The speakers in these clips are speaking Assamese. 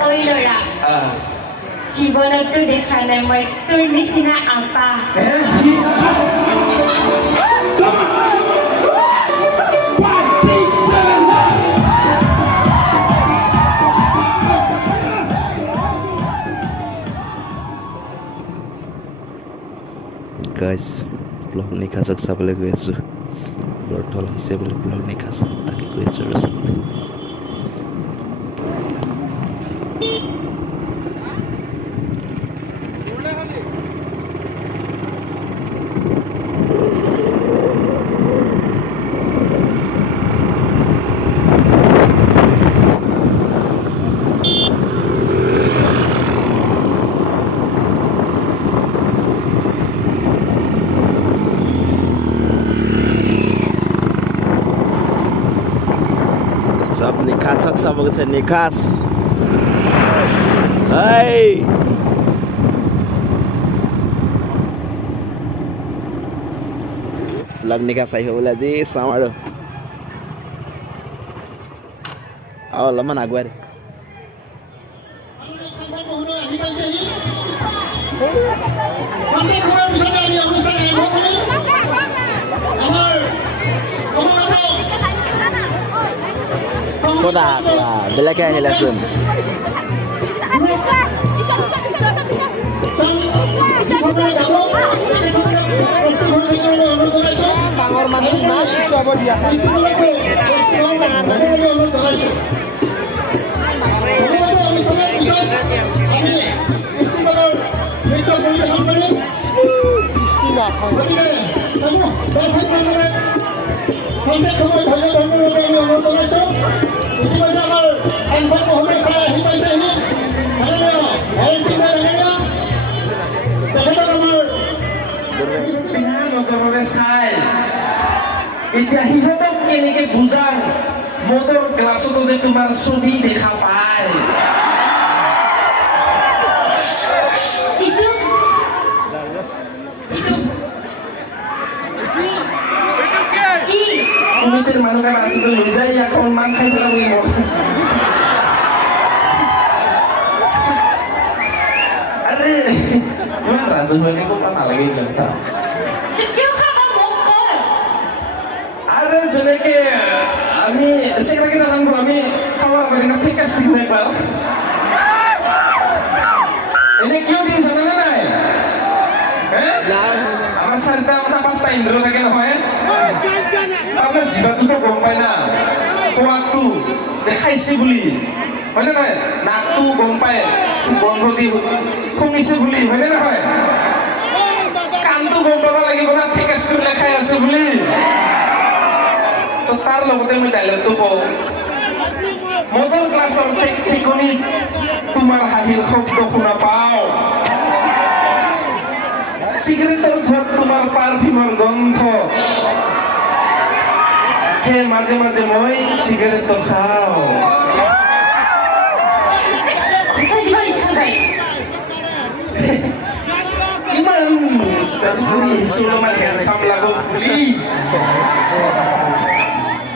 ঐ ল'ৰা জীৱনতো দেখা নাই মই তোৰ নিচিনা আপা গাইজ ব্লগ নিশাচক চাবলৈ গৈ আছোঁ বৰতল আহিছে বুলি ব্লগ নিশাচ তাকে গৈ আছোঁ আৰু চাবলৈ Sab nikacak sama ke nikas. Hai. Vlog nikas ahi bola ji samaro. Aw lama nagwar. Koda, belakang helakun. Sangor mandi mas, siapa biasa? এতিয়া সিহঁতক কেনেকে বুজাম মদৰ গ্লাছতো যে তোমাৰ ছবি দেখা পায় কমিটিৰ মানুহগান আছে যে লৈ যায় এখন মান খাই পেলাব আৰে ইমান ৰাজহুৱাকে ক'ব নালাগে এইবিলাক যেনেকে আমি সেটাকে জানবো আমি খাওয়ার আগে না ঠিক আছে ঠিক নাই পার এনে কিউ দিন জানা না নাই হ্যাঁ আমার সারিটা আমরা পাঁচটা ইন্দ্র থাকে না হয় আমরা জিবাটো তো গম পাই না কোয়াকটো যে খাইছে বুলি হয় না নাই নাকটো গম পায় বন্ধ দি শুনিছে বুলি হয় না নহয় কানটো গম পাব লাগিব না ঠিক আছে কৰি খাই আছে বুলি তো তাৰ লগতে আমি ডাইলগটো কওঁ মদৰ গ্লাছৰ টেকনিক তোমাৰ হাঁহিৰ শব্দ শুনা পাওঁ চিগাৰেটৰ ধোঁৱাত তোমাৰ পাৰফিউমৰ গন্ধ হে মাজে মাজে মই চিগাৰেটটো খাওঁ ইমান মিষ্টাৰ ঘূৰি আহিছোঁ আমাৰ হেণ্ডচাম লাগক বুলি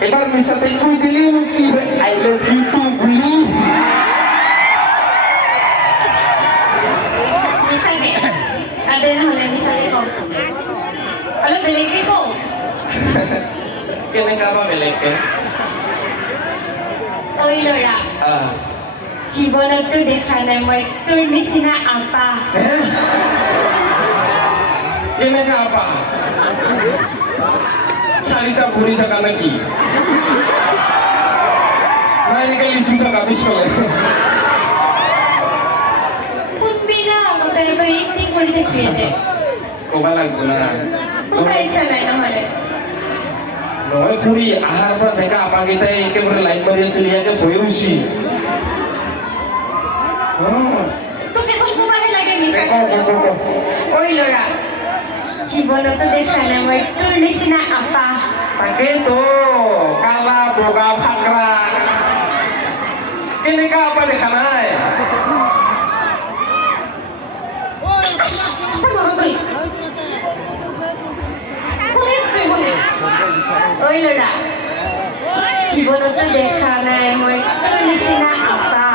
এবার মিশাতে কই দিলি কি আই লাভ ইউ টু বুলি মিছাকে আদে নহলে মিছাকে কও অলপ বেলেগকে কও কেনেকা বা বেলেগকে ঐ ল'ৰা জীৱনতো দেখা নাই মই তোৰ নিচিনা আপা কেনেকা আপা চাৰিটা ভৰি থকা নাকি না এনেকে লিখি থকা পিছফালে কোনবিনা মতে এবাৰ এক্টিং কৰি থাকিবি দে ক'বা লাগব না কোথায় ইচ্ছা নাই নহলে নহয় ফুৰি আহাৰ পৰা জেগা আপাকেইটাই একেবাৰে লাইন মাৰি আছিল ইয়াকে ভয় হৈছি তোক এখন কোবাহে লাগে মিছাকে ঐ ল'ৰা জীৱনতো দেখা নাই মই তোৰ নিচিনা আপা তাকেইতো কালা বগা ফাকৰা কেনেকা আপা দেখা নাই ঐ ল'ৰা জীৱনতো দেখা নাই মই তোৰ নিচিনা আপা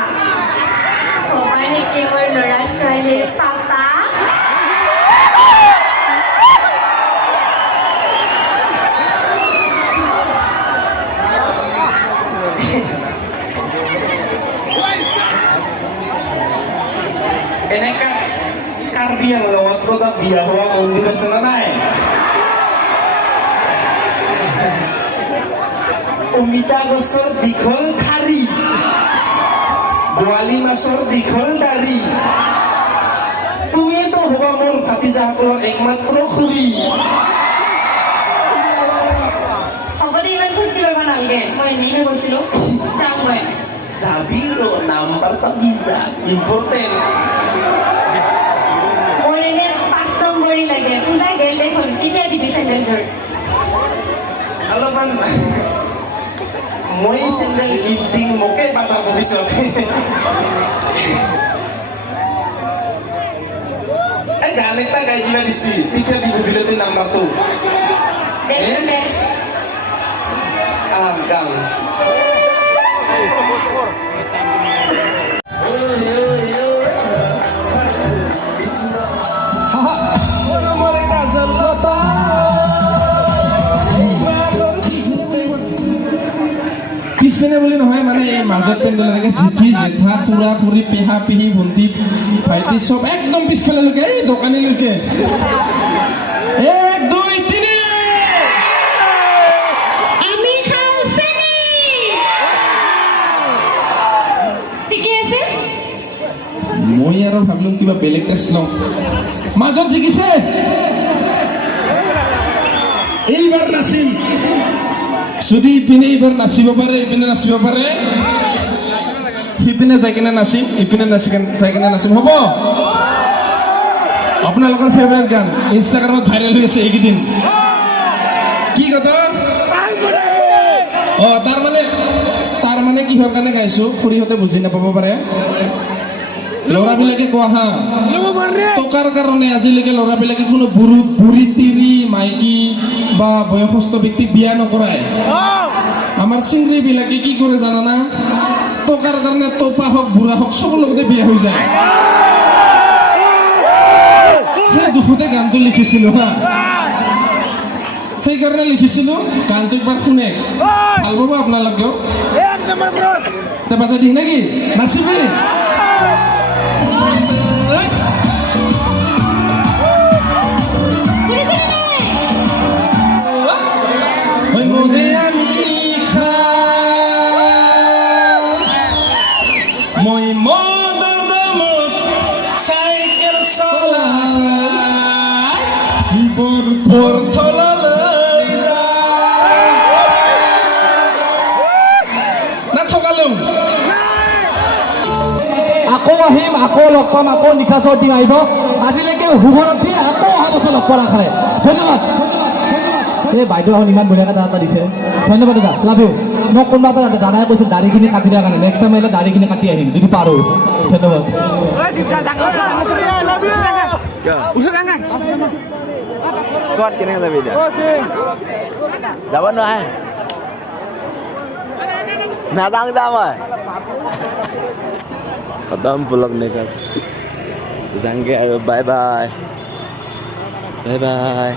ছোৱালীৰ পাপা এনেকা কাৰ্বি আংলঙত ক'ৰবাত বিয়া হোৱা মন্দিৰ আছে নে নাই? অমিতা গছৰ দীঘল ঠাৰি, বোৱালী মাছৰ দীঘল দাড়ি, তুমিয়েতো হবা মোৰ ভাতিজাসকলৰ একমাত্ৰ খুৰী। হ'ব দে, ইমান ফূৰ্তি কৰিব নালাগে, মই এনেইহে কৈছিলোঁ। যাওঁ মই। যাবি ৰ নাম্বাৰ পাবি যা, ইম্পৰ্টেণ্ট। মোৰ এনে 5 নম্বৰী লাগে। পূজা গেল দেখোন, কেতিয়া দিবি চেণ্ডেলযোৰ? অলপমান মই চেণ্ডেল গিফ্ট দিম, মোকে বাজাব পিছত। এই গান এটা গাই দিবা দিছি, তেতিয়া দিব বিলতে নাম্বাৰটো। দেচোন দে। গান পিছপিনে বুলি নহয়, মানে এই মাজত পেণ্ডেল থাকে। জেঠি জেঠা খুৰা খুৰী পেহা পেহী ভণ্টি ভাইটি চব একদম পিছফালেলৈকে, এই দোকানীলৈকে। 1 2 3 আমি খাওঁ চেনি। ঠিকে আছে? মই আৰু ভাবিলোঁ কিবা বেলেগ টেষ্ট লওঁ। মাজত জিকিছে, এইবাৰ নাচিম। যদি ইপিনে এইবাৰ নাচিব পাৰে, ইপিনে নাচিব পাৰে, সিপিনে যাই কিনে নাচিম, ইপিনে যাই কিনে নাচিম। হ'ব? আপোনালোকৰ ফেভাৰেট গান ইনষ্টাগ্ৰামত ভাইৰেল হৈ আছে এইকেইদিন। কি কথা? অঁ, তাৰমানে কিহৰ কাৰণে গাইছোঁ খুৰীহঁতে বুজি নাপাব পাৰে। ল'ৰাবিলাকে কোৱা হা, টকাৰ কাৰণে আজিলৈকে ল'ৰাবিলাকে কোনো বুঢ়ী তিৰি মাইকী বা বয়সস্থ ব্যক্তিক বিয়া নকৰায়। আমাৰ চিংৰিবিলাকে কি কৰে জানানা? টকাৰ কাৰণে তোপা হওক বুঢ়া হওক চবৰ লগতে বিয়া হৈ যায়। সেই দুখতে গানটো লিখিছিলোঁ হা, সেইকাৰণে লিখিছিলোঁ। গানটো একবাৰ শুনে, ভাল পাব আপোনালোকেও। বাজাই দিম নেকি? নাচিবি? মই মদৰ দামত চাইকেল চলাই বৰথলালৈ নাথকালোঁ। আকৌ আহিম, আকৌ লগ পাম, আকৌ নিশাচৰ দিন আহিব। আজিলৈকে শুভৰাত্ৰি, আকৌ অহা বছৰ লগ পোৱা নাখায়। ধন্যবাদ। এই বাইদেউ এখন ইমান ধুনীয়াকৈ দাদা এটা দিছে, ধন্যবাদ দাদা, লাভ ইউ। মোক কোনোবা এটা দাদাই কৈছিল দাড়িখিনি কাটি দিয়াৰ কাৰণে, নেক্সট টাইম আহিলে দাড়িখিনি কাটি আহিম যদি পাৰোঁ। ধন্যবাদ। ক'ত কেনেকৈ যাবি এতিয়া? যাব নোৱাৰে, নাযাওঁ যাম মই। খতম ব্লগ নেক্সট যাংগে আৰু। Bye bye, bye bye,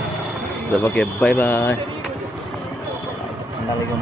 যাবকে bye bye. ঠাণ্ডা লাগিব।